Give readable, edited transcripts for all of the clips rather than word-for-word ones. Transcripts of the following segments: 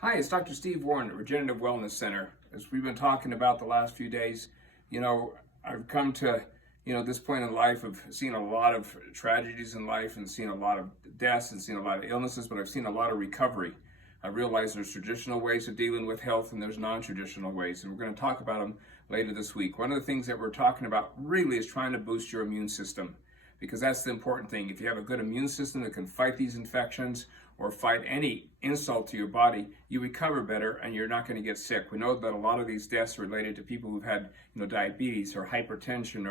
Hi, it's Dr. Steve Warren at Regenerative Wellness Center. As we've been talking about the last few days, I've come to, this point in life of seeing a lot of tragedies in life and seeing a lot of deaths and seeing a lot of illnesses, but I've seen a lot of recovery. I realize there's traditional ways of dealing with health and there's non-traditional ways, and we're going to talk about them later this week. One of the things that we're talking about really is trying to boost your immune system, because that's the important thing. If you have a good immune system that can fight these infections or fight any insult to your body, you recover better and you're not going to get sick. We know that a lot of these deaths are related to people who've had diabetes or hypertension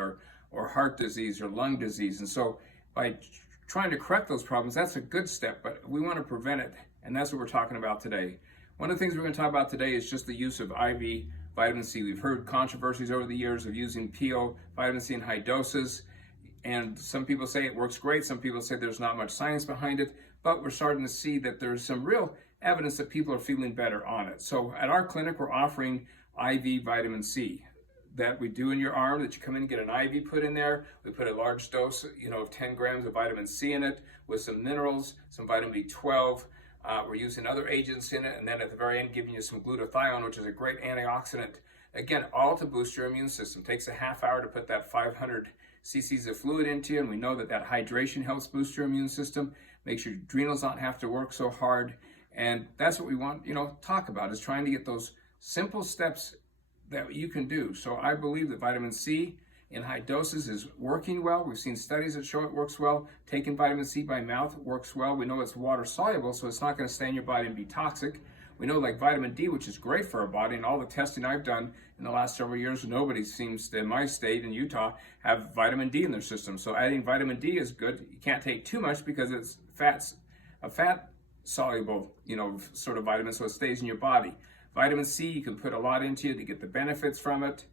or heart disease or lung disease. And so by trying to correct those problems, that's a good step, but we want to prevent it. And that's what we're talking about today. One of the things we're going to talk about today is just the use of IV vitamin C. We've heard controversies over the years of using PO vitamin C in high doses. And some people say it works great. Some people say there's not much science behind it, but we're starting to see that there's some real evidence that people are feeling better on it. So at our clinic, we're offering IV vitamin C that we do in your arm, that you come in and get an IV put in there. We put a large dose, of 10 grams of vitamin C in it with some minerals, some vitamin B12. We're using other agents in it. And then at the very end, giving you some glutathione, which is a great antioxidant. Again, all to boost your immune system. It takes a half hour to put that 500 cc's of fluid into you, and we know that hydration helps boost your immune system, makes your adrenals not have to work so hard, and that's what we want, talk about, is trying to get those simple steps that you can do. So I believe that vitamin C in high doses is working well. We've seen studies that show it works well. Taking vitamin C by mouth works well. We know it's water soluble, so it's not going to stay in your body and be toxic. We know like vitamin D, which is great for our body, and all the testing I've done in the last several years, nobody seems to, in my state, in Utah, have vitamin D in their system. So adding vitamin D is good. You can't take too much because it's a fat soluble, sort of vitamin, so it stays in your body. Vitamin C, you can put a lot into you to get the benefits from it.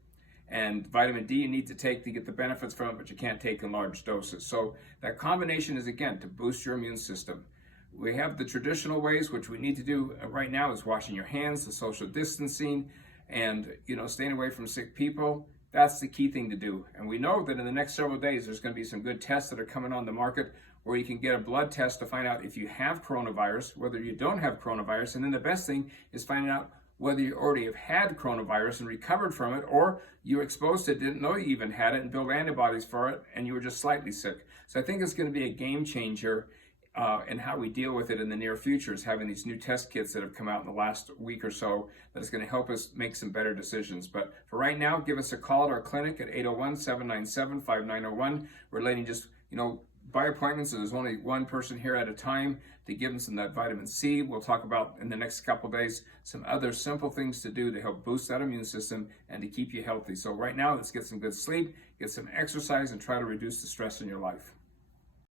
And vitamin D you need to take to get the benefits from it, but you can't take in large doses. So that combination is, again, to boost your immune system. We have the traditional ways, which we need to do right now, is washing your hands, the social distancing, and staying away from sick people. That's the key thing to do. And we know that in the next several days, there's going to be some good tests that are coming on the market where you can get a blood test to find out if you have coronavirus, whether you don't have coronavirus. And then the best thing is finding out whether you already have had coronavirus and recovered from it, or you were exposed to it, didn't know you even had it, and built antibodies for it, and you were just slightly sick. So I think it's going to be a game changer and how we deal with it in the near future, is having these new test kits that have come out in the last week or so that is going to help us make some better decisions. But for right now, give us a call at our clinic at 801-797-5901. We're letting just, by appointments, so there's only one person here at a time to give them some of that vitamin C. We'll talk about in the next couple days some other simple things to do to help boost that immune system and to keep you healthy. So right now, let's get some good sleep, get some exercise, and try to reduce the stress in your life.